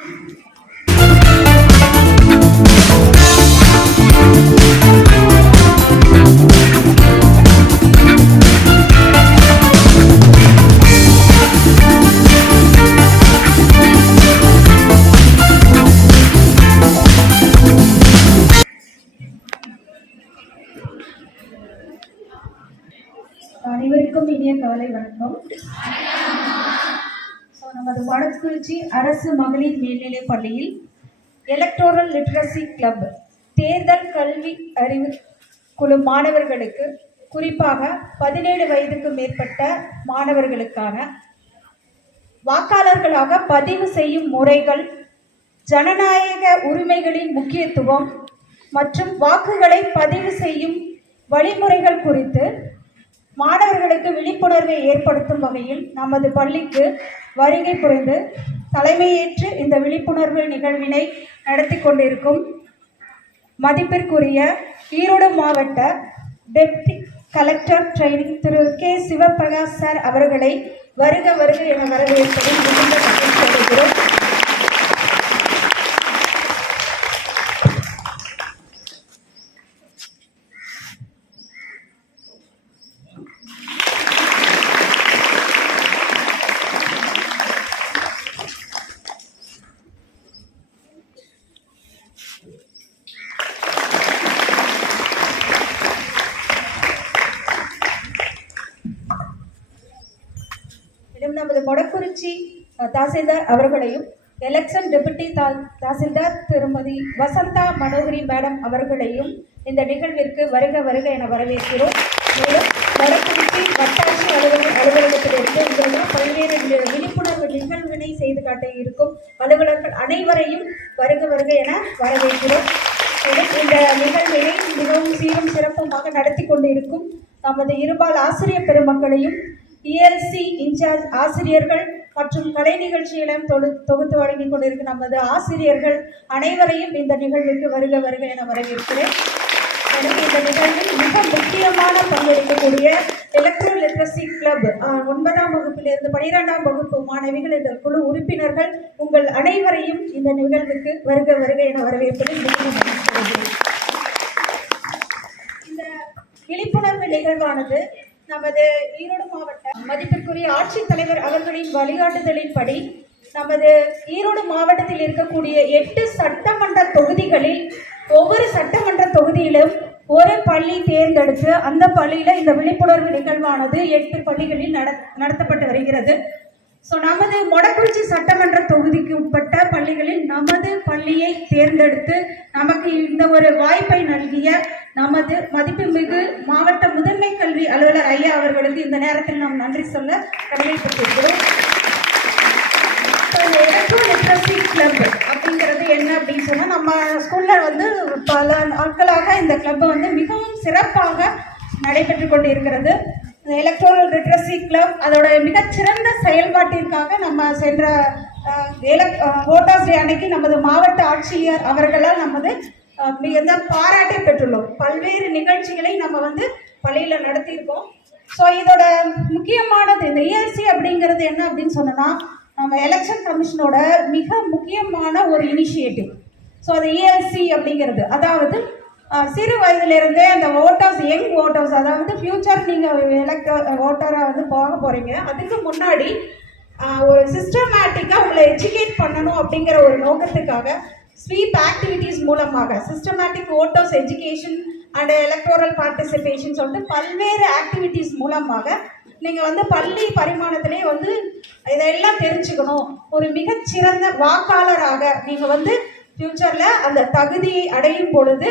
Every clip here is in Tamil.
அனைவருக்கும் இனிய காலை வணக்கம். நமது வடக்குறிச்சி அரசு மகளிர் மேல்நிலைப் பள்ளியில் எலக்டோரல் லிட்ரஸி கிளப் தேர்தல் கல்வி அறிவு குழு மாணவர்களுக்கு, குறிப்பாக 17 வயதுக்கு மேற்பட்ட மாணவர்களுக்கான வாக்காளர்களாக பதிவு செய்யும் முறைகள், ஜனநாயக உரிமைகளின் முக்கியத்துவம் மற்றும் வாக்குகளை பதிவு செய்யும் வழிமுறைகள் குறித்து மாணவர்களுக்கு விழிப்புணர்வை ஏற்படுத்தும் வகையில் நமது பள்ளிக்கு வருகை புரிந்து தலைமையேற்று இந்த விழிப்புணர்வு நிகழ்வினை நடத்தி கொண்டிருக்கும் மதிப்பிற்குரிய ஈரோடு மாவட்ட டெப்டி கலெக்டர் ட்ரைனிங் திரு கே சிவபிரகாஷ் சார் அவர்களை வருக வருக என வரவேற்பதில் மிகுந்த மகிழ்ச்சி அடைகிறோம். நமது வடக்குறிச்சி தாசில்தார் அவர்களையும், எலெக்ஷன் டெபுட்டி தாசில்தார் திருமதி வசந்தா மனோகரி மேடம் அவர்களையும் இந்த நிகழ்விற்கு வருக வருக என வரவேற்கிறோம். மேலும் வடக்குறிச்சி வட்டாட்சி அலுவலகத்திலிருந்து உங்களிடம் பல்வேறு விழிப்புணர்வு நிகழ்வினை செய்து காட்ட இருக்கும் அலுவலர்கள் அனைவரையும் வருக வருக என வரவேற்கிறோம். இந்த நிகழ்வினை மிகவும் சீரும் சிறப்புமாக நடத்தி கொண்டிருக்கும் நமது இருபால் ஆசிரியர் பெருமக்களையும், ELC இன்சார்ஜ் ஆசிரியர்கள் மற்றும் கலை நிகழ்ச்சிகளையும் தொகுத்து வழங்கிக் கொண்டிருக்கும் நமது ஆசிரியர்கள் அனைவரையும் இந்த நிகழ்வுக்கு வருக வருக என வரவேற்கிறேன். இந்த நிகழ்வில் மிக முக்கியமான பங்கெடுக்கக்கூடிய எலக்ட்ரல் லிட்ரஸி கிளப் 9ஆம் வகுப்பிலிருந்து 12ஆம் வகுப்பு மாணவிகள், இந்த குழு உறுப்பினர்கள் உங்கள் அனைவரையும் இந்த நிகழ்வுக்கு வருக வருக என வரவேற்பதில் மிகவும் மகிழ்ச்சி. இந்த விழிப்புணர்வு நிகழ்வானது நமது ஈரோடு மாவட்ட மதிப்பிற்குரிய ஆட்சித்தலைவர் அவர்களின் வழிகாட்டுதலின்படி நமது ஈரோடு மாவட்டத்தில் இருக்கக்கூடிய 8 சட்டமன்ற தொகுதிகளில் ஒவ்வொரு சட்டமன்ற தொகுதியிலும் ஒரு பள்ளி தேர்ந்தெடுத்து அந்த பள்ளியில் இந்த விழிப்புணர்வு நிகழ்வானது 8 பள்ளிகளில் நடத்தப்பட்டு வருகிறது. நமது மொடக்குறிச்சி சட்டமன்ற தொகுதிக்கு உட்பட்ட பள்ளிகளில் நமது பள்ளியை தேர்ந்தெடுத்து நமக்கு இந்த ஒரு வாய்ப்பை நல்கிய நமது மதிப்புமிகு மாவட்ட முதன்மை கல்வி அலுவலர் ஐயா அவர்களுக்கு இந்த நேரத்தில் நாம் நன்றி சொல்ல கடமைப்பட்டிருக்கிறோம். லிட்ரஸி கிளப் அப்படிங்கிறது என்ன அப்படின்னு சொன்னால், நம்ம ஸ்கூலில் பல நாட்களாக இந்த கிளப் மிகவும் சிறப்பாக நடைபெற்று கொண்டு இருக்கிறது. எலக்ட்ரல் லிட்ரஸி கிளப் அதோட மிகச்சிறந்த செயல்பாட்டிற்காக நம்ம சென்ற ஓட்டர்ஸ் டே அன்னைக்கு நமது மாவட்ட ஆட்சியர் அவர்களால் நமது மிகுந்த பாராட்டை பெற்றுள்ளோம். பல்வேறு நிகழ்ச்சிகளை நம்ம பள்ளியில் நடத்தியிருக்கோம். ஸோ இதோட முக்கியமானது இந்த ELC அப்படிங்கிறது என்ன அப்படின்னு சொன்னோன்னா, நம்ம எலெக்ஷன் கமிஷனோட மிக முக்கியமான ஒரு இனிஷியேட்டிவ். ஸோ அது ELC அப்படிங்கிறது, அதாவது சிறு வயதிலிருந்தே அந்த ஓட்டர்ஸ், யங் ஓட்டர்ஸ், அதாவது ஃபியூச்சர் நீங்கள் ஓட்டராக போக போகிறீங்க, அதுக்கு முன்னாடி ஒரு சிஸ்டமேட்டிக்காக உங்களை எஜுகேட் பண்ணணும் அப்படிங்கிற ஒரு நோக்கத்துக்காக ஸ்வீப் ஆக்டிவிட்டீஸ் மூலமாக systematic voters education and electoral participation சொல்லிட்டு பல்வேறு ஆக்டிவிட்டீஸ் மூலமாக நீங்கள் பள்ளி பரிமாணத்திலே இதெல்லாம் தெரிஞ்சுக்கணும். ஒரு மிகச்சிறந்த வாக்காளராக நீங்கள் ஃபியூச்சரில் அந்த தகுதியை அடையும் பொழுது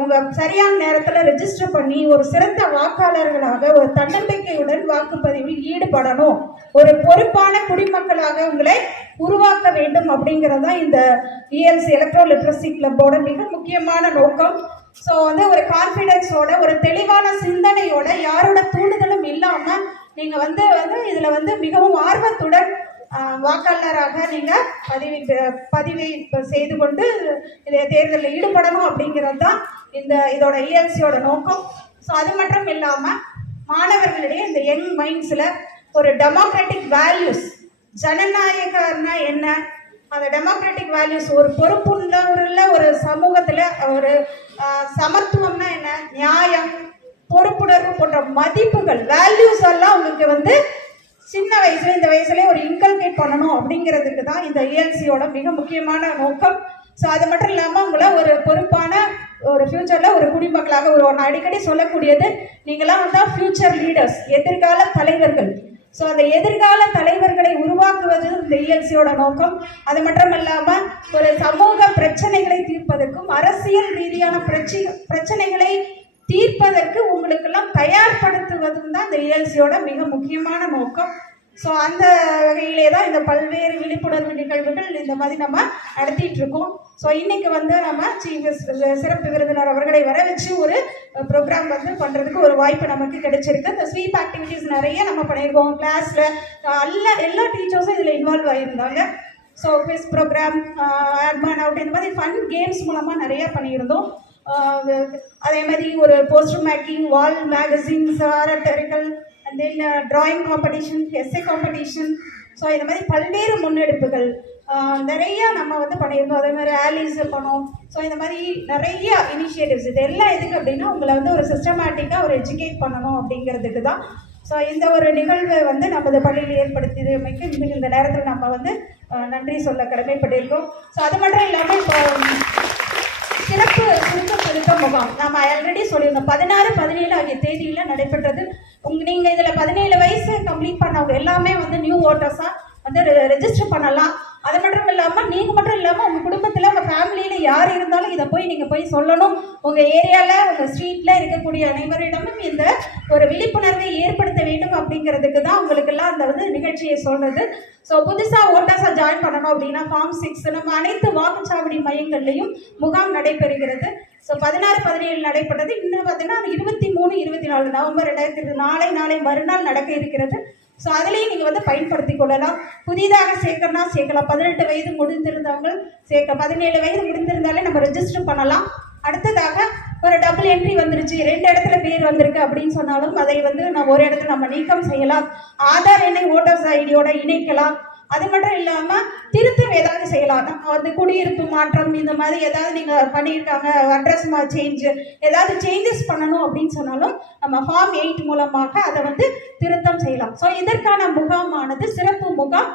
உங்கள் சரியான நேரத்தில் ரெஜிஸ்டர் பண்ணி ஒரு சிறந்த வாக்காளர்களாக ஒரு தன்னம்பிக்கையுடன் வாக்குப்பதிவில் ஈடுபடணும், ஒரு பொறுப்பான குடிமக்களாக உங்களை உருவாக்க வேண்டும் அப்படிங்கிறது தான் இந்த ELC எலக்ட்ரல் லிட்ரஸி கிளப்போட மிக முக்கியமான நோக்கம். ஸோ ஒரு கான்ஃபிடென்ஸோட, ஒரு தெளிவான சிந்தனையோட, யாரோட தூண்டுதலும் இல்லாமல் நீங்கள் இதில் மிகவும் ஆர்வத்துடன் வாக்காளராக நீங்கள் பதிவை செய்து கொண்டு இதை தேர்தலில் ஈடுபடணும் அப்படிங்கிறது தான் இதோட ELCயோட நோக்கம். ஸோ அது மட்டும் இல்லாமல் மாணவர்களிடையே இந்த யங் மைண்ட்ஸில் ஒரு டெமோக்ராட்டிக் வேல்யூஸ், ஜனநாயகம்னா என்ன, அந்த டெமோக்ராட்டிக் வேல்யூஸ், ஒரு பொறுப்புள்ள ஒரு சமூகத்தில் ஒரு சமத்துவம்னா என்ன, நியாயம், பொறுப்புணர்வு போன்ற மதிப்புகள், வேல்யூஸ் எல்லாம் உங்களுக்கு வந்து சின்ன வயசுல இந்த வயசுலேயே ஒரு இன்கல்கேட் பண்ணணும் அப்படிங்கிறதுக்கு தான் இந்த ELCயோட மிக முக்கியமான நோக்கம். ஸோ அது மட்டும் இல்லாமல் உங்களை ஒரு பொறுப்பான ஒரு ஃபியூச்சரில் ஒரு குடிமக்களாக ஒரு அடிக்கடி சொல்லக்கூடியது, நீங்களாம் வந்து ஃபியூச்சர் லீடர்ஸ், எதிர்கால தலைவர்கள். ஸோ அந்த எதிர்கால தலைவர்களை உருவாக்குவது இந்த ELCயோட நோக்கம். அது மட்டும் இல்லாமல் ஒரு சமூக பிரச்சனைகளை தீர்ப்பதற்கும் அரசியல் ரீதியான பிரச்சனைகளை தீர்ப்பதற்கு உங்களுக்கெல்லாம் தயார்படுத்துவதும் தான் இந்த ELCயோட மிக முக்கியமான நோக்கம். ஸோ அந்த வகையிலே தான் இந்த பல்வேறு விழிப்புணர்வு நிகழ்வுகள் இந்த மாதிரி நம்ம நடத்திட்டு இருக்கோம். ஸோ இன்னைக்கு வந்து நம்ம சிறப்பு விருந்தினர் அவர்களை வர வச்சு ஒரு ப்ரோக்ராம் வந்து பண்ணுறதுக்கு ஒரு வாய்ப்பு நமக்கு கிடைச்சிருக்கு. இந்த ஸ்வீப் ஆக்டிவிட்டீஸ் நிறைய நம்ம பண்ணியிருக்கோம். கிளாஸில் எல்லா டீச்சர்ஸும் இதில் இன்வால்வ் ஆகியிருந்தாங்க. So quiz programme, odd man out, இந்த மாதிரி ஃபன் கேம்ஸ் மூலமாக நிறைய பண்ணியிருந்தோம். அதே மாதிரி ஒரு poster making, wall magazines, oratorical, and then drawing competition, essay competition. So இந்த மாதிரி பல்வேறு முன்னெடுப்புகள் நிறைய நம்ம வந்து பண்ணியிருந்தோம். அதே மாதிரி ஆலிஸ் பண்ணோம். ஸோ இந்த மாதிரி நிறைய இனிஷியேட்டிவ்ஸ். இது எல்லாம் எதுக்கு அப்படின்னா உங்களை வந்து ஒரு சிஸ்டமேட்டிக்காக ஒரு எஜுகேட் பண்ணணும் அப்படிங்கிறதுக்கு தான். ஸோ இந்த ஒரு நிகழ்வை வந்து நமது பள்ளியில் ஏற்படுத்தியமைக்கு இந்த நேரத்தில் நம்ம வந்து நன்றி சொல்ல கடமைப்பட்டிருக்கோம். ஸோ அது மட்டும் இல்லாமல் இப்போ சிறப்பு திருத்த முகாம் நம்ம ஆல்ரெடி சொல்லியிருந்தோம். 16, 17 ஆகிய தேதியில் நடைபெற்றது. நீங்கள் இதில் 17 வயசு கம்ப்ளீட் பண்ணவங்க எல்லாமே வந்து நியூ ஓட்டர்ஸாக வந்து ரெஜிஸ்டர் பண்ணலாம். அது மட்டும் இல்லாமல் நீங்கள் மட்டும் இல்லாமல் உங்கள் குடும்பத்தில் உங்கள் ஃபேமிலியில் யார் இருந்தாலும் இதை நீங்கள் போய் சொல்லணும். உங்கள் ஏரியாவில் உங்கள் ஸ்ட்ரீட்டில் இருக்கக்கூடிய அனைவரிடமும் இந்த ஒரு விழிப்புணர்வை ஏற்படுத்த வேண்டும் அப்படிங்கிறதுக்கு தான் உங்களுக்கெல்லாம் அந்த வந்து நிகழ்ச்சியை சொல்கிறது. ஸோ புதுசாக ஓட்டர்ஸாக ஜாயின் பண்ணணும் அப்படின்னா Form 6 நம்ம அனைத்து வாக்குச்சாவடி மையங்கள்லையும் முகாம் நடைபெறுகிறது. ஸோ 16, 17 நடைபெற்றது. இன்னும் பார்த்தீங்கன்னா 23, 24 நவம்பர் 2024 நாளை மறுநாள் நடக்க இருக்கிறது. ஸோ அதுலேயும் நீங்கள் வந்து பயன்படுத்தி கொள்ளலாம். புதிதாக சேர்க்கணும்னா சேர்க்கலாம். 18 வயது முடிந்திருந்தவங்க சேர்க்க, 17 வயது முடிந்திருந்தாலே நம்ம ரெஜிஸ்டர் பண்ணலாம். அடுத்ததாக ஒரு டபுள் என்ட்ரி வந்துருச்சு, 2 இடத்துல பேர் வந்திருக்கு அப்படின்னு சொன்னாலும் அதை வந்து ஒரு இடத்துல நம்ம நீக்கம் செய்யலாம். ஆதார் எண்ணை ஓட்டர்ஸ் ஐடியோட இணைக்கலாம். அது மட்டும் இல்லாமல் திருத்தம் ஏதாவது செய்யலாம். நம்ம வந்து குடியிருப்பு மாற்றம் இந்த மாதிரி ஏதாவது நீங்கள் பண்ணியிருக்காங்க, அட்ரஸ் சேஞ்சு ஏதாவது சேஞ்சஸ் பண்ணணும் அப்படின்னு சொன்னாலும் நம்ம Form 8 மூலமாக அதை வந்து திருத்தம் செய்யலாம். ஸோ இதற்கான முகாமானது சிறப்பு முகாம்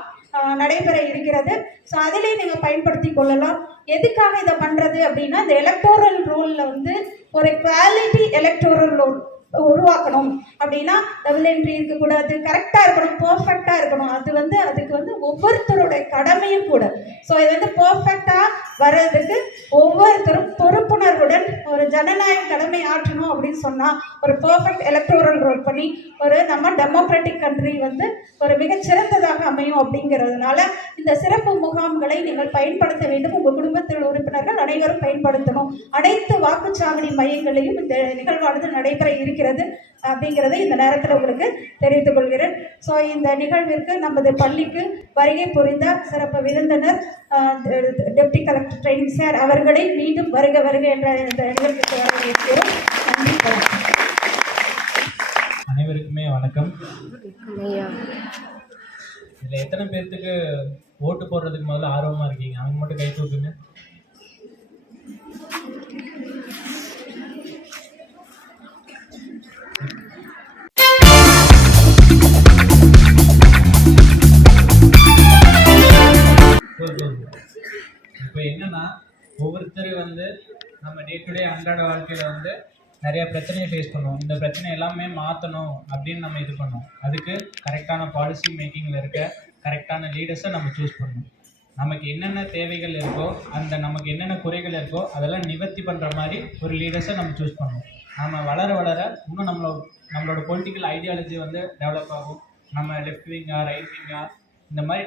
நடைபெற இருக்கிறது. ஸோ அதிலே நீங்கள் பயன்படுத்தி கொள்ளலாம். எதுக்காக இதை பண்ணுறது அப்படின்னா, இந்த எலக்டோரல் ரோலில் வந்து ஒரு குவாலிட்டி எலக்டோரல் ரோல் உருவாக்கணும் அப்படின்னா டபுள் என்ட்ரி இருக்கக்கூடாது, கரெக்டாக இருக்கணும், பர்ஃபெக்டாக இருக்கணும். அதுக்கு வந்து ஒவ்வொருத்தருடைய கடமையும் கூட. ஸோ இது வந்து பர்ஃபெக்டாக வர்றதுக்கு ஒவ்வொருத்தரும் பொறுப்புணர்வுடன் ஒரு ஜனநாயக கடமை ஆற்றணும் அப்படின்னு சொன்னால் ஒரு பர்ஃபெக்ட் எலக்டோரல் ரோல் பண்ணி ஒரு நம்ம டெமோக்ராட்டிக் கண்ட்ரி வந்து ஒரு மிகச்சிறந்ததாக அமையும். அப்படிங்கிறதுனால இந்த சிறப்பு முகாம்களை நீங்கள் பயன்படுத்த வேண்டும். உங்கள் குடும்பத்தில் உறுப்பினர்கள் அனைவரும் பயன்படுத்தணும். அனைத்து வாக்குச்சாவடி மையங்களையும் இந்த நிகழ்வானது நடைபெற இருக்கிறது அப்படிங்கிறத இந்த நேரத்தில் உங்களுக்கு தெரிவித்துக் கொள்கிறேன். ஸோ இந்த நிகழ்விற்கு நமது பள்ளிக்கு வருகை புரிந்த சிறப்பு விருந்தினர் டெப்டி கலெக்டர் ட்ரைனிங் சார் அவர்களை மீண்டும் வருக என்ற இந்த நிகழ்வுக்கு வரவேற்கிறோம். நன்றி. அனைவருக்குமே வணக்கம். இதில் எத்தனை பேர்த்துக்கு ஓட்டு போடுறதுக்கு முதல்ல ஆர்வமாக இருக்கீங்க? அவங்க மட்டும் கை தூக்குங்க. இப்போ என்னன்னா, ஒவ்வொருத்தரும் வந்து நம்ம டே டு டே அன்றாட வாழ்க்கையில் வந்து நிறைய பிரச்சனையை ஃபேஸ் பண்ணுவோம். இந்த பிரச்சனை எல்லாமே மாற்றணும் அப்படின்னு நம்ம இது பண்ணோம். அதுக்கு கரெக்டான பாலிசி மேக்கிங்கில் இருக்க கரெக்டான லீடர்ஸை நம்ம சூஸ் பண்ணணும். நமக்கு என்னென்ன தேவைகள் இருக்கோ, நமக்கு என்னென்ன குறைகள் இருக்கோ அதெல்லாம் நிவர்த்தி பண்ணுற மாதிரி ஒரு லீடர்ஸை நம்ம சூஸ் பண்ணணும். நம்ம வளர இன்னும் நம்மளோட பொலிட்டிக்கல் ஐடியாலஜி வந்து டெவலப் ஆகும். நம்ம லெஃப்ட் விங்கா ரைட் விங்கா இந்த மாதிரி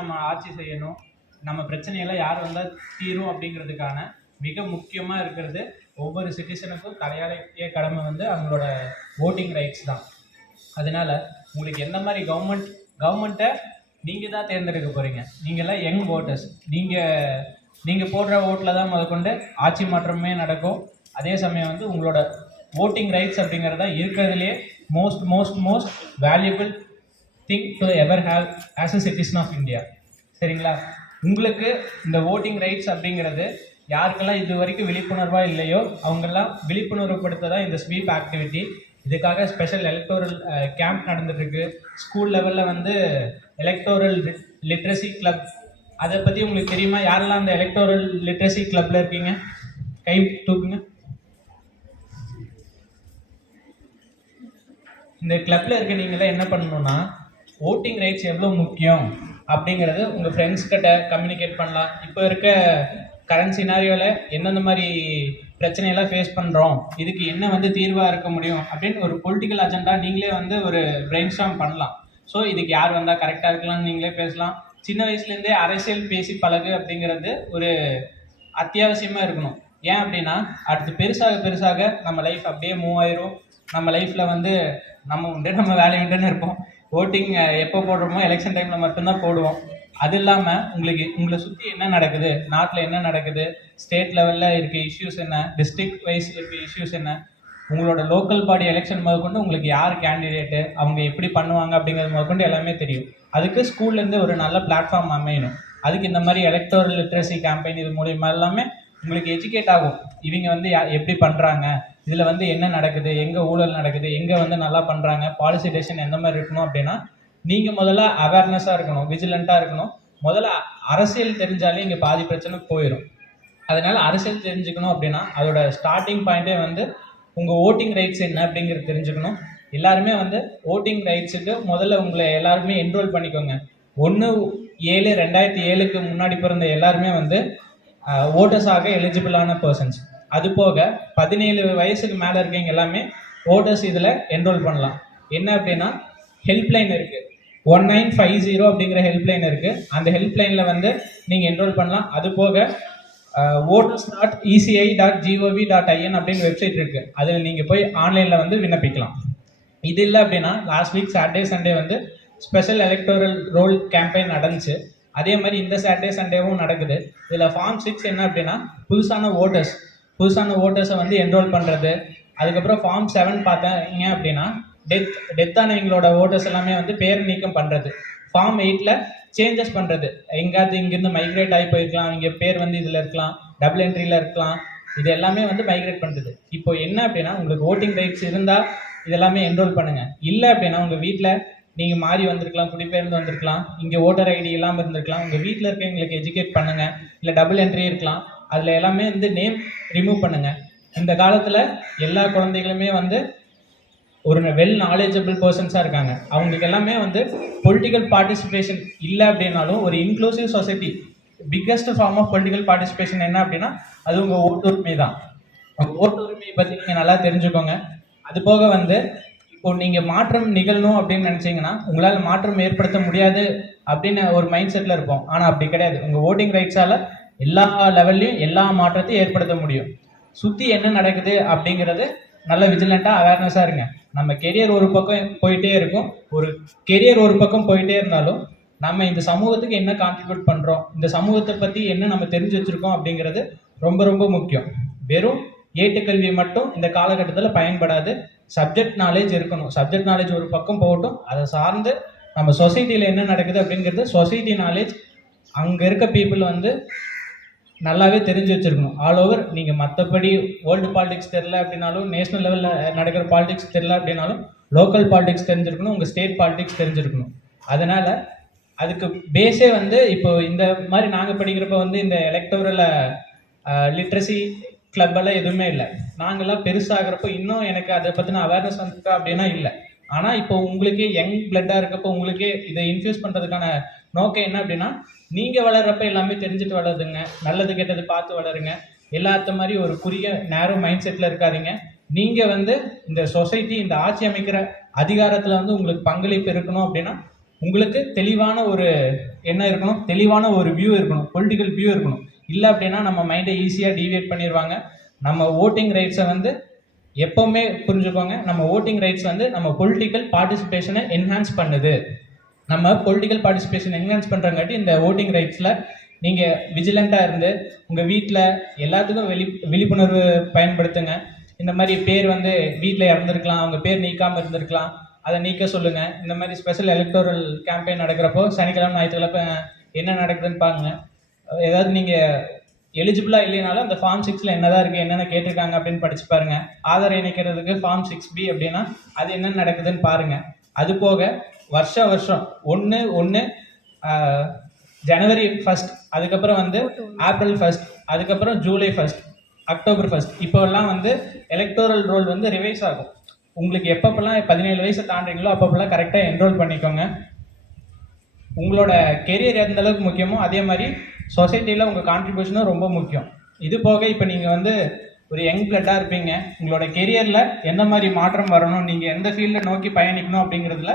நம்ம ஆட்சி செய்யணும், நம்ம பிரச்சனையெல்லாம் யார் வந்தால் தீரும் அப்படிங்கிறதுக்கான மிக முக்கியமாக இருக்கிறது ஒவ்வொரு சிட்டிசனுக்கும் தலையாய கடமை வந்து அவங்களோட ஓட்டிங் ரைட்ஸ் தான். அதனால் உங்களுக்கு எந்த மாதிரி கவர்மெண்ட்டை நீங்கள் தான் தேர்ந்தெடுக்க போகிறீங்க. நீங்கள்லாம் யங் ஓட்டர்ஸ். நீங்கள் போடுற ஓட்டில் தான் முதற்கொண்டு ஆட்சி மாற்றமே நடக்கும். அதே சமயம் வந்து உங்களோட ஓட்டிங் ரைட்ஸ் அப்படிங்கிறத இருக்கிறதுலே most valuable thing to ever have as a citizen of India. சரிங்களா? உங்களுக்கு இந்த ஓட்டிங் ரைட்ஸ் அப்படிங்கிறது யாருக்கெல்லாம் இது வரைக்கும் விழிப்புணர்வாக இல்லையோ அவங்கெல்லாம் விழிப்புணர்வுப்படுத்த தான் இந்த ஸ்வீப் ஆக்டிவிட்டி. இதுக்காக ஸ்பெஷல் எலக்டோரல் கேம்ப் நடந்துட்டுருக்கு. ஸ்கூல் லெவலில் வந்து எலக்டோரல் லிட்ரஸி கிளப், அதை பற்றி உங்களுக்கு தெரியுமா? யாரெல்லாம் அந்த எலக்டோரல் லிட்ரஸி கிளப்பில் இருக்கீங்க? கை தூக்குங்க. இந்த கிளப்பில் இருக்க நீங்களாம் என்ன பண்ணணும்னா, ஓட்டிங் ரைட்ஸ் எவ்வளோ முக்கியம் அப்படிங்கிறது உங்கள் ஃப்ரெண்ட்ஸ் கிட்ட கம்யூனிகேட் பண்ணலாம். இப்போ இருக்க கரண்ட் சினாரியோவில் எந்தெந்த மாதிரி பிரச்சனையெல்லாம் ஃபேஸ் பண்ணுறோம், இதுக்கு என்ன வந்து தீர்வாக இருக்க முடியும் அப்படின்னு ஒரு பொலிட்டிக்கல் அஜெண்டா நீங்களே வந்து ஒரு பிரெயின் ஸ்டார்ம் பண்ணலாம். ஸோ இதுக்கு யார் வந்தால் கரெக்டாக இருக்கலாம்னு நீங்களே பேசலாம். சின்ன வயசுலேருந்தே அரசியல் பேசி பழகு அப்படிங்கிறது ஒரு அத்தியாவசியமாக இருக்கணும். ஏன் அப்படின்னா அடுத்து பெருசாக பெருசாக நம்ம லைஃப் அப்படியே மூவ் ஆயிரும். நம்ம லைஃப்பில் வந்து நம்ம உண்டு நம்ம வேலை உண்டுன்னு இருப்போம். ஓட்டிங் எப்போ போடுறோமோ எலெக்ஷன் டைமில் மட்டும்தான் போடுவோம். அது இல்லாமல் உங்களை சுற்றி என்ன நடக்குது, நாட்டில் என்ன நடக்குது, ஸ்டேட் லெவலில் இருக்க இஷ்யூஸ் என்ன, டிஸ்ட்ரிக்ட் வைஸ் இருக்க இஷ்யூஸ் என்ன, உங்களோட லோக்கல் பாடி எலெக்ஷன் முதற்கொண்டு உங்களுக்கு யார் கேண்டிடேட்டு, அவங்க எப்படி பண்ணுவாங்க அப்படிங்கிறது முதற்கொண்டு எல்லாமே தெரியும். அதுக்கு ஸ்கூல்லேருந்து ஒரு நல்ல பிளாட்ஃபார்ம் அமையணும். அதுக்கு இந்த மாதிரி எலக்டோரல் லிட்ரஸி கேம்பெயின் இது மூலிமா எல்லாமே உங்களுக்கு எஜுகேட் ஆகும். இவங்க வந்து எப்படி பண்ணுறாங்க, இதில் வந்து என்ன நடக்குது, எங்கே ஊழல் நடக்குது, எங்கே வந்து நல்லா பண்ணுறாங்க, பாலிசி டெசிஷன் எந்த மாதிரி இருக்கணும் அப்படின்னா நீங்கள் முதல்ல அவேர்னஸாக இருக்கணும், விஜிலண்ட்டாக இருக்கணும். முதல்ல அரசியல் தெரிஞ்சாலே இங்கே பாதி பிரச்சனை போயிடும். அதனால் அரசியல் தெரிஞ்சுக்கணும் அப்படின்னா அதோட ஸ்டார்டிங் பாயிண்ட்டே வந்து உங்கள் ஓட்டிங் ரைட்ஸ் என்ன அப்படிங்கிறது தெரிஞ்சுக்கணும். எல்லாருமே வந்து ஓட்டிங் ரைட்ஸுக்கு முதல்ல உங்களை எல்லாருமே என்ரோல் பண்ணிக்கோங்க. 1/7/2007 முன்னாடி பிறந்த எல்லாருமே வந்து ஓட்டர்ஸாக எலிஜிபிளான பர்சன்ஸ். அது போக 17 வயசுக்கு மேலே இருக்கவங்க எல்லாமே ஓட்டர்ஸ் இதில் என்ரோல் பண்ணலாம். என்ன அப்படின்னா ஹெல்ப்லைன் இருக்குது, 1950 அப்படிங்கிற ஹெல்ப்லைன் இருக்குது. அந்த ஹெல்ப்லைனில் வந்து நீங்கள் என்ரோல் பண்ணலாம். அது போக voters.eci.gov.in அப்படின்னு வெப்சைட் இருக்குது. அதில் நீங்கள் போய் ஆன்லைனில் வந்து விண்ணப்பிக்கலாம். இது இல்லை அப்படின்னா லாஸ்ட் வீக் சாட்டர்டே சண்டே வந்து ஸ்பெஷல் எலக்டோரல் ரோல் கேம்பெயின் நடந்துச்சு. அதே மாதிரி இந்த சாட்டர்டே சண்டேவும் நடக்குது. இதில் ஃபார்ம் 6 என்ன அப்படின்னா புதுசான ஓட்டர்ஸை வந்து என்ரோல் பண்ணுறது. அதுக்கப்புறம் ஃபார்ம் 7 பார்த்தீங்க அப்படின்னா டெத் ஆனவங்களோட ஓட்டர்ஸ் எல்லாமே வந்து பேர் நீக்கம் பண்ணுறது. ஃபார்ம் 8 சேஞ்சஸ் பண்ணுறது. எங்கேயாவது இங்கேருந்து மைக்ரேட் ஆகி போயிருக்கலாம், இங்கே பேர் வந்து இதில் இருக்கலாம், டபுள் என்ட்ரியில் இருக்கலாம், இது எல்லாமே வந்து மைக்ரேட் பண்ணுறது. இப்போ என்ன அப்படின்னா உங்களுக்கு ஓட்டிங் ரைட்ஸ் இருந்தால் இதெல்லாமே என்ரோல் பண்ணுங்கள். இல்லை அப்படின்னா உங்கள் வீட்டில் நீங்கள் மாறி வந்திருக்கலாம், குடிபெயர்ந்து வந்திருக்கலாம், இங்கே ஓட்டர் ஐடி இல்லாமல் இருந்திருக்கலாம், உங்கள் வீட்டில் இருக்கவங்களுக்கு எஜுகேட் பண்ணுங்கள். இல்லை டபுள் என்ட்ரி இருக்கலாம், அதில் எல்லாமே வந்து நேம் ரிமூவ் பண்ணுங்கள். இந்த காலத்தில் எல்லா குழந்தைகளுமே வந்து ஒரு வெல் நாலேஜபிள் பர்சன்ஸாக இருக்காங்க. அவங்களுக்கு எல்லாமே வந்து பொலிட்டிக்கல் பார்ட்டிசிபேஷன் இல்லை அப்படின்னாலும் ஒரு inclusive society biggest form of political participation என்ன அப்படின்னா அது உங்கள் ஓட்டுரிமை தான். ஓட்டுரிமையை பற்றி நீங்கள் நல்லா தெரிஞ்சுக்கோங்க. அது போக வந்து இப்போ நீங்கள் மாற்றம் நிகழணும் அப்படின்னு நினச்சிங்கன்னா உங்களால் மாற்றம் ஏற்படுத்த முடியாது அப்படின்னு ஒரு மைண்ட் செட்டில் இருப்போம். ஆனால் அப்படி கிடையாது. உங்கள் ஓட்டிங் ரைட்ஸால் எல்லா லெவல்லையும் எல்லா மாற்றத்தையும் ஏற்படுத்த முடியும். சுற்றி என்ன நடக்குது அப்படிங்கிறது நல்ல விஜிலண்ட்டாக அவேர்னஸாக இருங்க. நம்ம கெரியர் ஒரு பக்கம் போயிட்டே இருக்கும். ஒரு பக்கம் போயிட்டே இருந்தாலும் நம்ம இந்த சமூகத்துக்கு என்ன கான்ட்ரிபியூட் பண்ணுறோம், இந்த சமூகத்தை பற்றி என்ன நம்ம தெரிஞ்சு வச்சுருக்கோம் அப்படிங்கிறது ரொம்ப ரொம்ப முக்கியம். வெறும் ஏட்டுக்கல்வி மட்டும் இந்த காலகட்டத்தில் பயன்படாது. சப்ஜெக்ட் நாலேஜ் இருக்கணும். சப்ஜெக்ட் நாலேஜ் ஒரு பக்கம் போகட்டும், அதை சார்ந்து நம்ம சொசைட்டியில் என்ன நடக்குது அப்படிங்கிறது சொசைட்டி நாலேஜ் அங்கே இருக்க பீப்புள் வந்து நல்லாவே தெரிஞ்சு வச்சுருக்கணும். ஆல் ஓவர் நீங்கள் மற்றபடி வேர்ல்டு பாலிடிக்ஸ் தெரில அப்படின்னாலும், நேஷனல் லெவலில் நடக்கிற பாலிடிக்ஸ் தெரில அப்படின்னாலும் லோக்கல் பாலிடிக்ஸ் தெரிஞ்சிருக்கணும், உங்கள் ஸ்டேட் பாலிடிக்ஸ் தெரிஞ்சிருக்கணும். அதனால் அதுக்கு பேஸே வந்து இப்போ இந்த மாதிரி நாங்கள் படிக்கிறப்ப வந்து இந்த எலக்டோரல் லிட்ரஸி கிளப்பெல்லாம் எதுவுமே இல்லை. நாங்கள்லாம் பெருசாகிறப்போ இன்னும் எனக்கு அதை பற்றின அவேர்னஸ் வந்துருக்கா அப்படின்னா இல்லை. ஆனால் இப்போ உங்களுக்கே யங் பிளட்டாக இருக்கப்போ உங்களுக்கே இதை இன்ஃப்யூஸ் பண்ணுறதுக்கான நோக்கம் என்ன அப்படின்னா நீங்கள் வளர்கிறப்ப எல்லாமே தெரிஞ்சுட்டு வளருதுங்க, நல்லது கெட்டது பார்த்து வளருங்க. எல்லாத்த மாதிரி ஒரு குறுகிய நேரோ மைண்ட் செட்டில் இருக்காதீங்க. நீங்கள் வந்து இந்த சொசைட்டி இந்த ஆட்சி அமைக்கிற அதிகாரத்தில் வந்து உங்களுக்கு பங்களிப்பு இருக்கணும் அப்படின்னா உங்களுக்கு தெளிவான ஒரு என்ன இருக்கணும், தெளிவான ஒரு வியூ இருக்கணும், பொலிட்டிக்கல் வியூ இருக்கணும். இல்லை அப்படின்னா நம்ம மைண்டை ஈஸியாக டீவியேட் பண்ணிடுவாங்க. நம்ம ஓட்டிங் ரைட்ஸை வந்து எப்போவுமே புரிஞ்சுக்கோங்க, நம்ம ஓட்டிங் ரைட்ஸ் வந்து நம்ம பொலிட்டிக்கல் பார்ட்டிசிபேஷனை என்ஹான்ஸ் பண்ணுது. நம்ம பொலிட்டிக்கல் பார்ட்டிசிபேஷன் என்ஹான்ஸ் பண்ணுறங்காட்டி இந்த ஓட்டிங் ரைட்ஸில் நீங்கள் விஜிலண்ட்டாக இருந்து உங்கள் வீட்டில் எல்லாத்துக்கும் விழிப்புணர்வு பயன்படுத்துங்க. இந்த மாதிரி பேர் வந்து வீட்டில் இறந்துருக்கலாம், அவங்க பேர் நீக்காமல் இருந்திருக்கலாம், அதை நீக்க சொல்லுங்கள். இந்த மாதிரி ஸ்பெஷல் எலக்டோரல் கேம்பெயின் நடக்கிறப்போ சனிக்கிழமை ஞாயிற்றுக்கிழமை என்ன நடக்குதுன்னு பாருங்க. ஏதாவது நீங்கள் எலிஜிபிளாக இல்லைனாலும் அந்த ஃபார்ம் 6ல் என்னதான் இருக்குது, என்னென்ன கேட்டிருக்காங்க அப்படின்னு படிச்சு பாருங்க. ஆதார் இணைக்கிறதுக்கு ஃபார்ம் 6B அப்படின்னா அது என்ன நடக்குதுன்னு பாருங்க. அது போக வருஷம் 1 ஜனவரி 1, அதுக்கப்புறம் வந்து ஏப்ரல் 1, அதுக்கப்புறம் ஜூலை 1, அக்டோபர் 1, இப்போல்லாம் வந்து எலக்டோரல் ரோல் வந்து ரிவைஸ் ஆகும். உங்களுக்கு எப்பப்பெல்லாம் 17 வயசை தாண்டுறீங்களோ அப்பப்பெல்லாம் கரெக்டாக என்ரோல் பண்ணிக்கோங்க. உங்களோட கெரியர் எந்த அளவுக்கு முக்கியமோ அதே மாதிரி சொசைட்டியில் உங்கள் கான்ட்ரிபியூஷனும் ரொம்ப முக்கியம். இது போக இப்போ நீங்கள் வந்து ஒரு யங் பிளட்டாக இருப்பீங்க. உங்களோட கெரியரில் எந்த மாதிரி மாற்றம் வரணும், நீங்கள் எந்த ஃபீல்டை நோக்கி பயணிக்கணும் அப்படிங்கிறதுல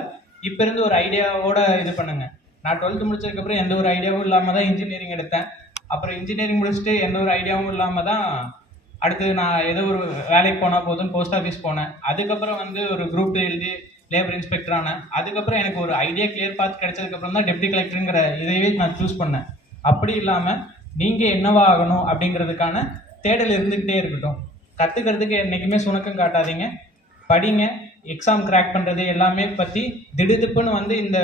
இப்போ இருந்து ஒரு ஐடியாவோட இது பண்ணுங்கள். நான் 12th முடிச்சதுக்கப்புறம் எந்த ஒரு ஐடியாவும் இல்லாமல் தான் இன்ஜினியரிங் எடுத்தேன். அப்புறம் இன்ஜினியரிங் முடிச்சுட்டு எந்த ஒரு ஐடியாவும் இல்லாமல் தான் அடுத்து நான் ஏதோ ஒரு வேலைக்கு போனால் போதுன்னு போஸ்ட் ஆஃபீஸ் போனேன். அதுக்கப்புறம் வந்து ஒரு குரூப் 2 எழுதி லேபர் இன்ஸ்பெக்டர் ஆனேன். அதுக்கப்புறம் எனக்கு ஒரு ஐடியா கிளியர் பார்த்து கிடைச்சதுக்கப்புறம் தான் டெப்டி கலெக்டருங்கிற இதையே நான் சூஸ் பண்ணேன். அப்படி இல்லாமல் நீங்கள் என்னவா ஆகணும் அப்படிங்கிறதுக்கான தேடல் இருந்துக்கிட்டே இருக்கட்டும். கற்றுக்கிறதுக்கு என்றைக்குமே சுணக்கம் காட்டாதீங்க, படிங்க. எக்ஸாம் கிராக் பண்ணுறது எல்லாமே பற்றி திடுதிப்புன்னு வந்து இந்த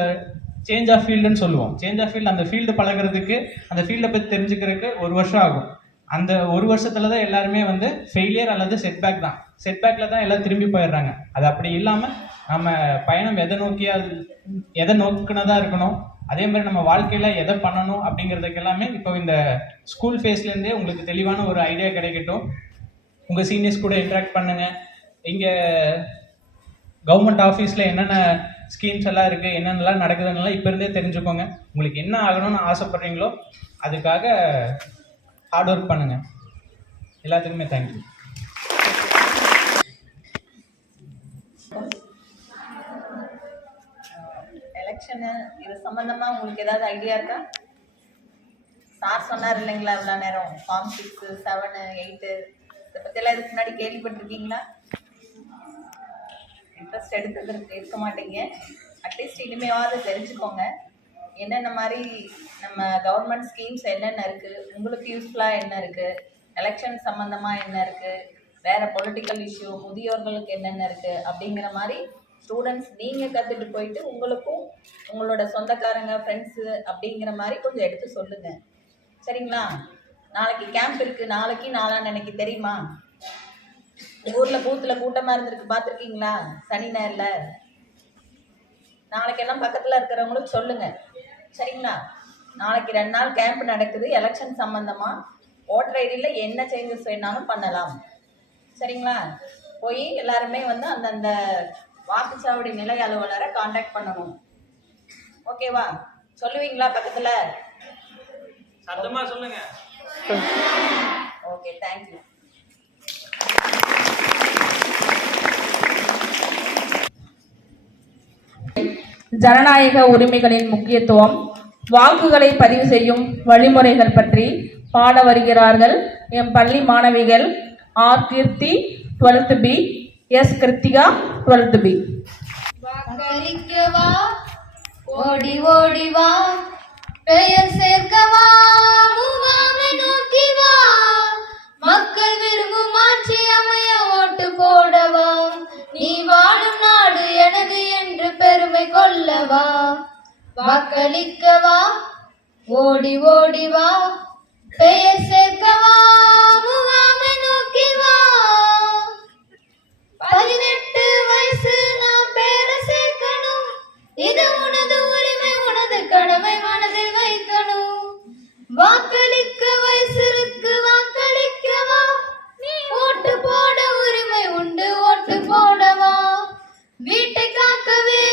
சேஞ்ச் ஆஃப் ஃபீல்டுன்னு சொல்லுவோம். சேஞ்ச் ஆஃப் ஃபீல்டு, அந்த ஃபீல்டு பழகிறதுக்கு, அந்த ஃபீல்டை பற்றி தெரிஞ்சுக்கிறதுக்கு 1 வருஷம் ஆகும். அந்த 1 வருஷத்துல தான் எல்லாருமே வந்து ஃபெயிலியர் அல்லது செட்பேக் தான். செட்பேக்கில் தான் எல்லாம் திரும்பி போயிடுறாங்க. அது அப்படி இல்லாமல் நம்ம பயணம் எதை நோக்கினதாக இருக்கணும், அதே மாதிரி நம்ம வாழ்க்கையில் எதை பண்ணணும் அப்படிங்கிறதுக்கு எல்லாமே இப்போ இந்த ஸ்கூல் ஃபேஸ்லேருந்தே உங்களுக்கு தெளிவான ஒரு ஐடியா கிடைக்கட்டும். உங்கள் சீனியர்ஸ் கூட இன்ட்ராக்ட் பண்ணுங்கள். இங்கே கவர்மெண்ட் ஆஃபீஸில் என்னென்ன ஸ்கீம்ஸ் எல்லாம் இருக்குது, என்னென்னலாம் நடக்குதுன்னெல்லாம் இப்போ இருந்தே தெரிஞ்சுக்கோங்க. உங்களுக்கு என்ன ஆகணும்னு ஆசைப்பட்றீங்களோ அதுக்காக ஹார்ட் ஒர்க் பண்ணுங்கள். எல்லாத்துக்குமே தேங்க்யூ. எலெக்ஷனு இது சம்மந்தமாக உங்களுக்கு ஏதாவது ஐடியா இருக்கா? சார் சொன்னார் இல்லைங்களா இவ்வளோ நேரம், ஃபார்ம் 6, 7, 8 இதை பற்றியெல்லாம் இதுக்கு முன்னாடி கேள்விப்பட்டிருக்கீங்களா? இன்ட்ரெஸ்ட் எடுத்துக்கிறதுக்கு இருக்க மாட்டீங்க. அட்லீஸ்ட் இனிமேவாவது தெரிஞ்சுக்கோங்க என்னென்ன மாதிரி நம்ம கவர்மெண்ட் ஸ்கீம்ஸ் என்னென்ன இருக்குது, உங்களுக்கு யூஸ்ஃபுல்லாக என்ன இருக்குது, எலெக்ஷன் சம்மந்தமாக என்ன இருக்குது, வேறு பொலிட்டிக்கல் இஷ்யூ, முதியோர்களுக்கு என்னென்ன இருக்குது அப்படிங்கிற மாதிரி ஸ்டூடெண்ட்ஸ் நீங்கள் கற்றுட்டு போயிட்டு உங்களுக்கும் உங்களோட சொந்தக்காரங்க ஃப்ரெண்ட்ஸு அப்படிங்கிற மாதிரி கொஞ்சம் எடுத்து சொல்லுங்கள். சரிங்களா? நாளைக்கு கேம்ப் இருக்குது, நாளைக்கு நாளான்னைக்கு தெரியுமா? ஊரில் பூத்தில் கூட்டமாக இருந்திருக்கு, பார்த்துருக்கீங்களா? சனி ஞாயிறில். நாளைக்கெல்லாம் பக்கத்தில் இருக்கிறவங்களுக்கு சொல்லுங்கள். சரிங்களா? நாளைக்கு 2 நாள் கேம்ப் நடக்குது எலெக்ஷன் சம்மந்தமாக. ஓட்டர் ஐடியில் என்ன சேஞ்சஸ் வேணாலும் பண்ணலாம். சரிங்களா? போய் எல்லாருமே வந்து அந்தந்த வாக்குச்சாவடி நிலை அலுவலரை காண்டாக்ட் பண்ணணும். ஓகேவா? சொல்லுவீங்களா பக்கத்தில்? சத்தமாக சொல்லுங்க. Okay, thank you. ஜனநாயக உரிமைகளின் முக்கியத்துவம், வாக்குகளை பதிவு செய்யும் வழிமுறைகள் பற்றி பாட வருகிறார்கள் எம் பள்ளி மாணவிகள் R Keerthi 12th B, S Kiruthika 12th B. வாக்களிக்கவா, ஓடி ஓடி வா, பெயர் சேர்க்கவா, முகாமை நோக்கி வா, மக்கள் விரும்பும் ஆட்சி அமைய ஓட்டு போடவா, நீ வாழும் நாடு எனது என்று பெருமை கொள்ளவா. வாக்களிக்கவா, ஓடி ஓடி வா, பெயர் சேர்க்கவா, முகாமை நோக்கி வா. 18 வயசு நாம் பேரை சேர்க்கணும், இது உனது உரிமை, உனது கடமை மனதில் வைக்கணும். வாக்களிக்க வயசு இருக்கு, வாக்களிக்கவா, நீ ஓட்டு போட உரிமை உண்டு, ஓட்டு போடவா. வீட்டை காக்கவே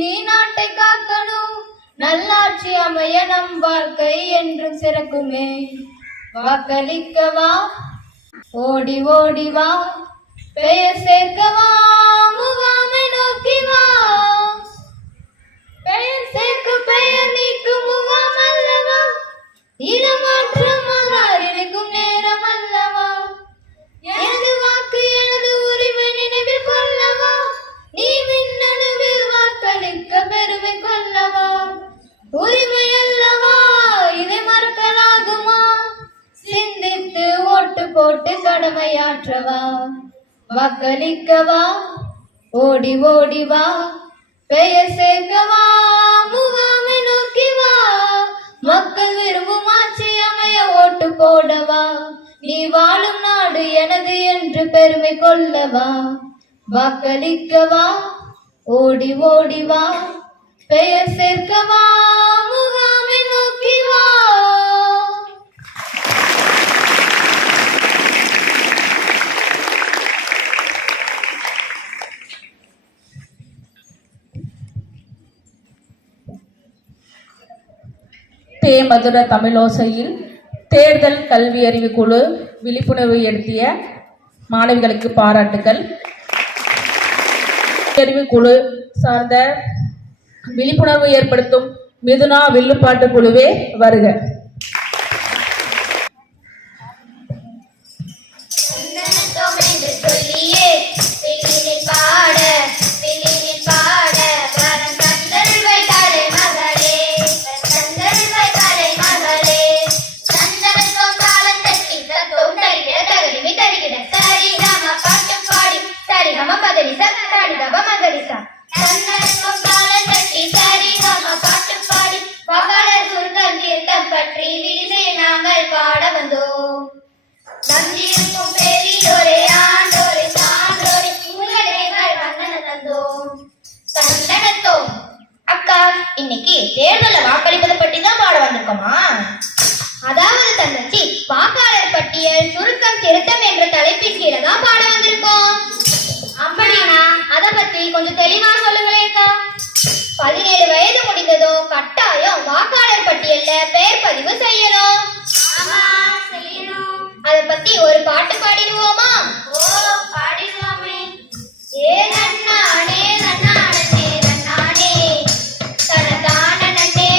நீ நாட்டை காக்கணும், நல்லாட்சி அமைய நம் வாழ்க்கை என்றும் சிறக்குமே. வாக்களிக்கவா, ஓடி ஓடி வா, பெயர் சேர்க்கவா, முகாமை நோக்கி வா. பெயர் சேர்க்க பெயர் நீக்கும் முகாம் அல்லவா, இடமாற்றம் இணைக்கும் நேரம் அல்லவா. எனது வாக்கு எனது உரிமை நினைவில் கொள்ளவா, நீ மின்னணுவில் வாக்களிக்க பெருமை கொள்ளவா. உரிமை அல்லவா இதை மறக்கலாகுமா, சிந்தித்து ஓட்டு போட்டு கடமையாற்றவா. வாக்களிக்கவா, ஓடி ஓடி வா, பெயர் சேர்க்கவா, முகாமை நோக்கி வா, மக்கள் விரும்பும் ஆட்சி அமைய பெருமை கொள்ளவா, வாக்களிக்கவா, ஓடி ஓடி வா, பெயர் சேர்க்கவா, முகாமை நோக்கி வா. மதுர தமிழோசையில் தேர்தல் கல்வி அறிவு குழு விழிப்புணர்வு எடுத்திய மாணவிகளுக்கு பாராட்டுக்கள். அறிவு குழு சார்ந்த விழிப்புணர்வு ஏற்படுத்தும் மிதுனா வில்லுப்பாட்டு குழுவே வருக. இன்னைக்கு தேர்தல வாக்களிப்பதை பற்றி தான் பாட வந்திருக்கோமா? அதாவது தங்கச்சி, வாக்காளர் பட்டியல் சுருக்கம் திருத்தம் என்ற தலைப்பின் கீழே தான் பாட வந்திருக்கோம். அப்படின்னா அத பத்தி கொஞ்சம் தெளிவா சொல்லுங்களேக்கா. 17 வயது முடிந்ததும் கட்டாயம் வாக்காளர் பட்டியல்ல பெயர் பதிவு செய்யணும். அத பத்தி ஒரு பாட்டு பாடிடுவோமா? ஓ, பாடிடுவோமே. ஏ நன்னானே நன்னானே நன்னானே தனதானே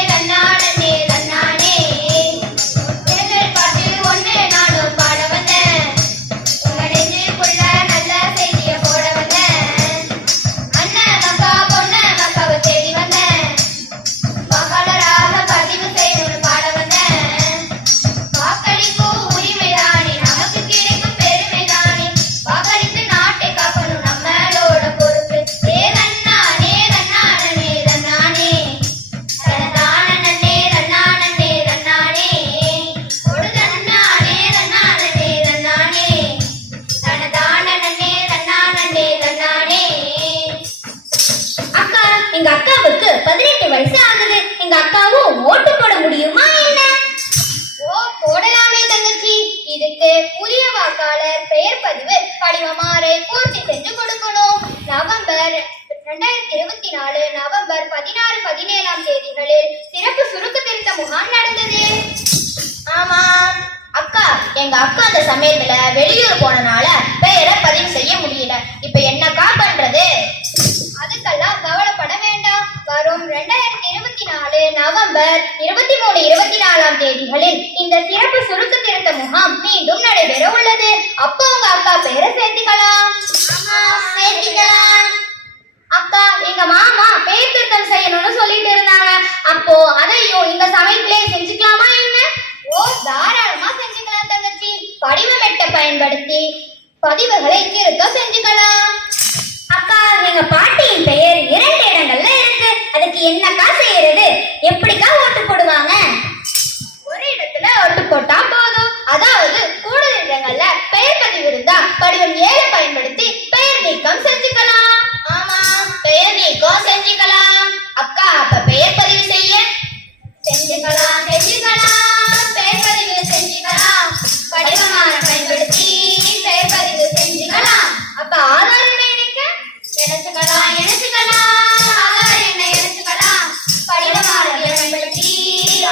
நன்னானே நன்னானே தேர்தல் பாட்டு ஒண்ணு நானும் பாட வந்தேன். உங்க நெஞ்சுக்குள்ள நல்ல செய்திய போட வந்தேன். அண்ணன் மக்கா பொண்ணு மக்காவை தேடி வந்தேன். வாக்காளராக பதிவு செய்யணும்னு பாட வந்தேன். வாக்களிக்கும் உரிமைதானே நமக்கு கிடைக்கும் பெருமைதானே. வாக்களித்து நாட்டை காக்கணும் நம்மளோட பொறுப்பு. ஏ நன்னானே நன்னானே நன்னானே தனதானே நன்னானே நன்னானே ஒரு நன்னானே நன்னானே நன்னானே தனதானே நன்னானே நன்னானே. அக்கா, எங்க அக்காவுக்கு 18 வயசு ஆகுது. எங்க அக்காவும் ஓட்டு போட முடியுமா என்ன? ஓ, போடலாமே தங்கச்சி. இதுக்கு புதிய வாக்காளர் பெயர் பதிவு படிவமாறை பூர்த்தி செஞ்சு கொடுக்கணும். நவம்பர் 2024 நவம்பர் 16, 17 தேதிகளில் சிறப்பு சுருக்க திருத்த முகாம் நடந்தது. ஆமா அக்கா, எங்க அக்கா அந்த சமயத்துல வெளியூர் போனனால பெயரை பதிவு செய்ய முடியல. இப்ப என்னக்கா பண்றது? அதுக்கெல்லாம் கவலைப்பட வேண்டாம். வரும் 2024 நவம்பர் 23, 24 தேதிகளில் இந்த சிறப்பு சுருக்க திருத்த முகாம் மீண்டும் நடைபெற உள்ளது. அப்போ உங்க அக்கா பெயரை சேர்த்துக்கலாம். அக்கா, எங்க மாமா பெயர் திருத்தம் செய்யணும்னு சொல்லிட்டு இருந்தாங்க. அப்போ அதையும் இந்த சமயத்திலே செஞ்சுக்கலாமா என்ன? ஓ, தாராளமா செஞ்சுக்கலாம் தங்கச்சி. படிவமெட்டை பயன்படுத்தி பதிவுகளை திருத்தம் செஞ்சுக்கலாம். அக்கா, எங்க பாட்டியின் பெயர் 2 இடங்கள்ல இருக்கு. அதுக்கு என்னக்கா செய்யறது? எப்படிக்கா ஓட்டு போடுவாங்க? ஒரு இடத்துல ஓட்டு போட்டா போதும். அதாவது கூடுதல் இடங்கள்ல பெயர் பதிவு இருந்தா படிவம் 7 பயன்படுத்தி பெயர் நீக்கம் செஞ்சுக்கலாம். ஆமா, பெயர் நீக்கம் செஞ்சுக்கலாம். அக்கா, அப்ப பெயர் பதிவு செஞ்சுக்கலாம். பெயர் பதிவு செஞ்சுக்கலாம். படிவமான பயன்படுத்தி பெயர் பதிவு செஞ்சுக்கலாம். அப்ப ஆதார் எண்ணை இணைச்சுக்கலாம். ஆதார் எண்ணை இணைச்சுக்கலாம். படிவமான பயன்படுத்தி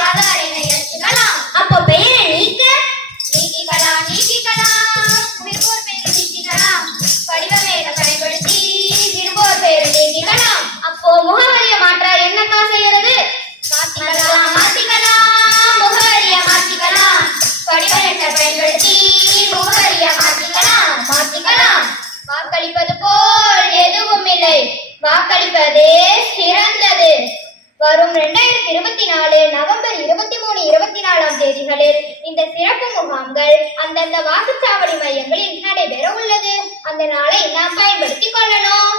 ஆதார் எண்ணை இணைச்சுக்கலாம். அப்போ பெயரை நீக்கிக்கலாம். விருப்போர் பெயரை நீக்கிக்கலாம். படிவமேல பயன்படுத்தி விருப்போர் பெயரை நீக்கிக்கலாம். அப்போ முகவரியை மாற்ற என்னக்கா செய்யறது? மாத்திக்கலாம். முகவரியை மாத்திக்கலாம். படிவமெட்டை பயன்படுத்தி முகவரியை மாத்திக்கலாம். வாக்களிப்பது போல் எதுவும் இல்லை. வாக்களிப்பதே சிறந்தது. வரும் 2024 நவம்பர் 23, 24 தேதிகளில் இந்த சிறப்பு முகாம்கள் அந்தந்த வாக்குச்சாவடி மையங்களில் நடைபெற உள்ளது. அந்த நாளை நாம் பயன்படுத்திக் கொள்ளணும்.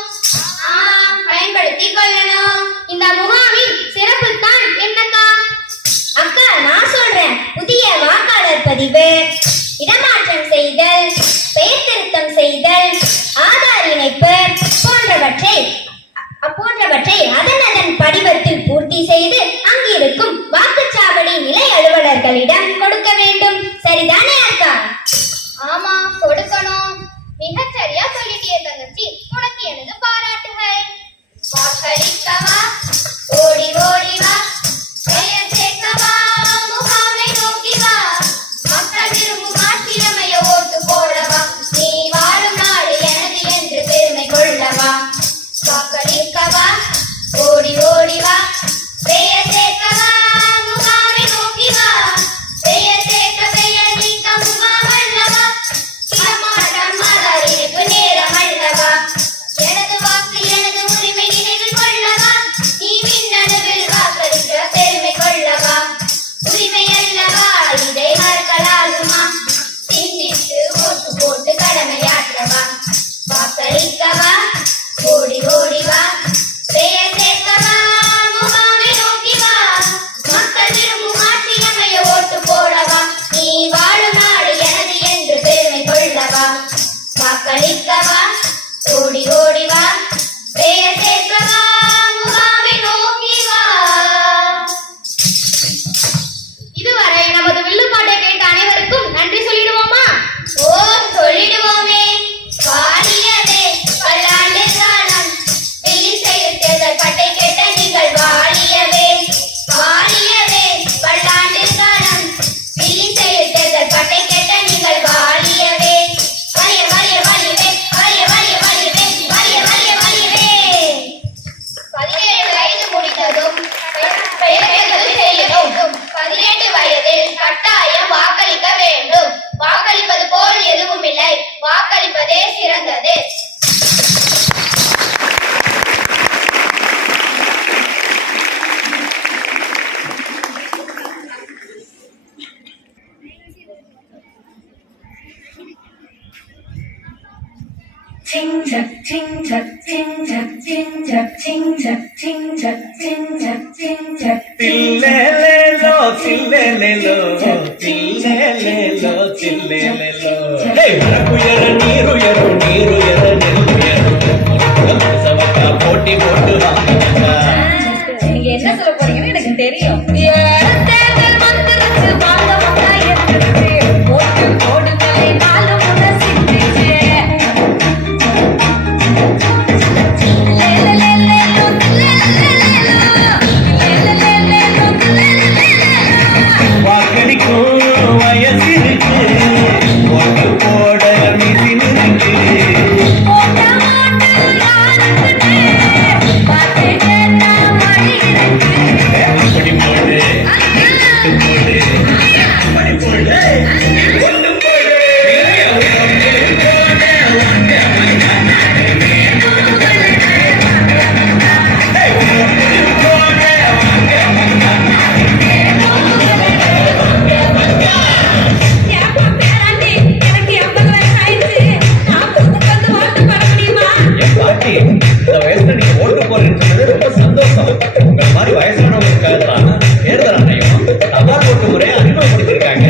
இந்த முகாமின் சிறப்பு தான் என்னக்கா? அக்கா, நான் சொல்றேன். புதிய வாக்காளர் பதிவு, இடமாற்றம் செய்தல், பெயர் திருத்தம் செய்தல், போன்றவற்றை அதன் படிவத்தில் பூர்த்தி செய்து அங்கிருக்கும் வாக்குச்சாவடி நிலை அலுவலர்களிடம் கொடுக்க வேண்டும். சரிதானே அக்கா? ஆமா, கொடுக்கணும். மிகச் சரியா சொல்லிட்டிய தங்கச்சி, உனக்கு எனது பாராட்டுகள். வாக்களிக்கவா, ஓடி ஓடி வா, பெயர் சேர்க்கவா, முகாமை நோக்கி வா, மக்கள் விரும்பும் ஆட்சியமைய ஓட்டு போடவா, நீ வாழும் நாடு எனது என்று பெருமை கொள்ளவா. வாக்களிக்கவா, ஓடி ஓடி வா, பெயர் சேர்க்கவா, முகாமை நோக்கி வா, பெயர் சேர்க்க பெயர் நீக்க முகாம் அல்லவா, இடமாற்றம் மலரிப்பு நேரம் அல்லவா, எனது வாக்கு எனது உரிமை நினைவில் கொள்ளவா, நீ மின்னணுவில் வாக்களிக்க பெருமை கொள்ளவா, உரிமை அல்லவா இதை மறக்கலாகுமா, சிந்தித்து ஓட்டு போட்டு கடமையாற்றவா. வாக்களிக்கவா, ஓடி ஓடி வா, பெயர் சேர்க்கவா, முகாமை நோக்கி வா, மக்கள் விரும்பும் ஆட்சியமைய ஓட்டு போடவா, நீ வாழும் நாடு எனது என்று பெருமை கொள்ளவா. வாக்களிக்கவா, ஓடி ஓடி வா, பெயர் சேர்க்கவா, முகாமை நோக்கி வா. இதுவரை நமது வில்லுப்பாட்டை கேட்ட அனைவருக்கும் நன்றி சொல்லிடுவோமா? ஓ, சொல்லிடுவோமே. வாழியவே பல்லாண்டு காலம் வெள்ளி செயல் பட்டை கேட்ட நீங்கள் வாழியவே, வாழியவே பல்லாண்டு காலம் வெள்ளி செயல் பட்டை கேட்ட நீங்கள் வாழியவே, வலிய வலிய வலியவே, வலிய வலிய வலியவே, வலிய வலிய வலியவே. 17 வயது முடிந்ததும் பெயர்கள் செய்யணும். 18 வயதில் கட்டாயம் வாக்களிக்க வேண்டும். வாக்களிப்பது போல் எதுவும் இல்லை, வாக்களிப்பதே சிறந்தது. చిల్లెలేలో చిల్లెలేలో చిల్లెలేలో చిల్లెలేలో మనకు ఎర నీరు ఎరు నీరు ఎర నెల్లు ఎరు సవక పోటీ పోటు நீங்க என்ன சொல்ல போறீங்கன்னு எனக்கு தெரியும். தேர்தல் வந்துருச்சு, வாங்க வாங்க எந்திரிச்சு, ஓட்டு போடுங்களே, நாலு முறை சிந்திச்சு. வாக்களிக்கும் வயசு இருக்கு, ஓட்டு போட மிசின் இருக்கு. அப்படி போடு, ஓட்டு போடு, அப்படி போடு, ஓட்டு போடு. என் பாட்டி, இந்த வயசுல நீங்க ஓட்டு போடுறீங்கன்னு சொன்னது ரொம்ப சந்தோஷம். உங்க மாதிரி வயசானவங்களுக்காக தான் தேர்தல் ஆணையம் தபால் ஓட்டு முறையை அறிமுகப்படுத்திருக்காங்க.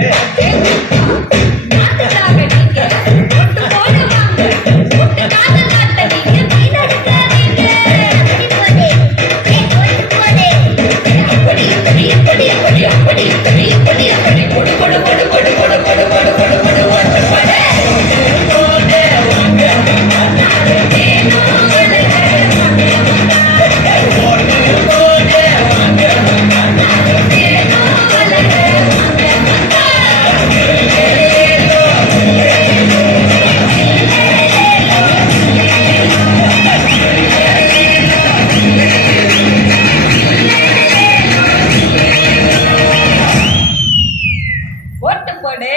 ஓட்டு போடு.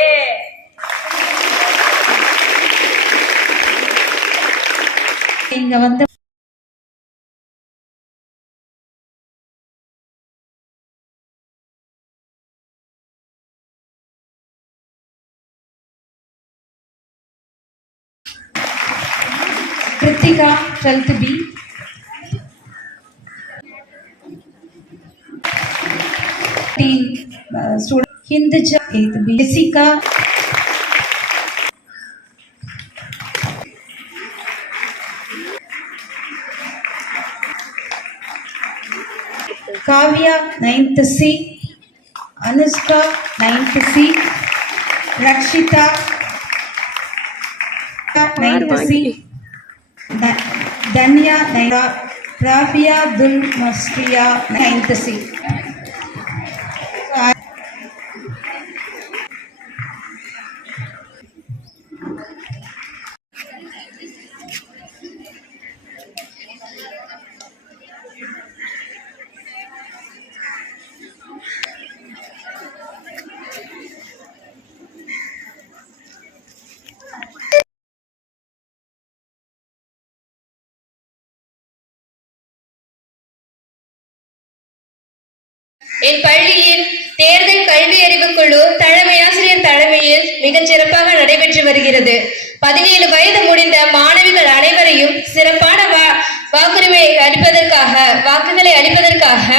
இங்க வந்து Kritika 12th B, student Hindja 8th B, Jessica . Kavya 9th C, Anushka 9th C, Rakshitha 9th C, Dhanya Rabia துல் மஸ்ரியா 9th C. என் பள்ளியில் தேர்தல் கல்வி அறிவு குழு தலைமை ஆசிரியர் தலைமையில் மிகச் சிறப்பாக நடைபெற்று வருகிறது. 17 வயது முடிந்த மாணவிகள் அனைவரையும் சிறப்பான வாக்குகளை அளிப்பதற்காக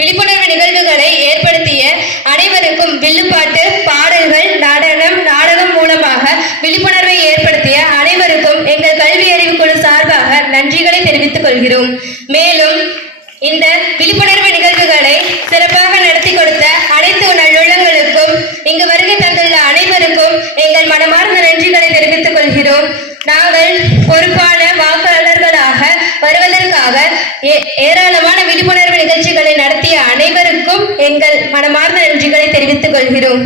விழிப்புணர்வு நிகழ்வுகளை ஏற்படுத்திய அனைவருக்கும் வில்லுப்பாட்டு, பாடல்கள், நாடகம் மூலமாக விழிப்புணர்வை ஏற்படுத்திய அனைவருக்கும் எங்கள் கல்வி அறிவு குழு சார்பாக நன்றிகளை தெரிவித்துக் கொள்கிறோம். மேலும் இந்த விழிப்புணர்வு நிகழ்வுகளை சிறப்பாக நடத்தி கொடுத்த அனைத்து நல்லுள்ளங்களுக்கும் இங்கு வருகை தந்துள்ள அனைவருக்கும் எங்கள் மனமார்ந்த நன்றிகளை தெரிவித்துக் கொள்கிறோம். நாங்கள் பொறுப்பான வாக்காளர்களாக வருவதற்காக ஏராளமான விழிப்புணர்வு நிகழ்ச்சிகளை நடத்திய அனைவருக்கும் எங்கள் மனமார்ந்த நன்றிகளை தெரிவித்துக் கொள்கிறோம்.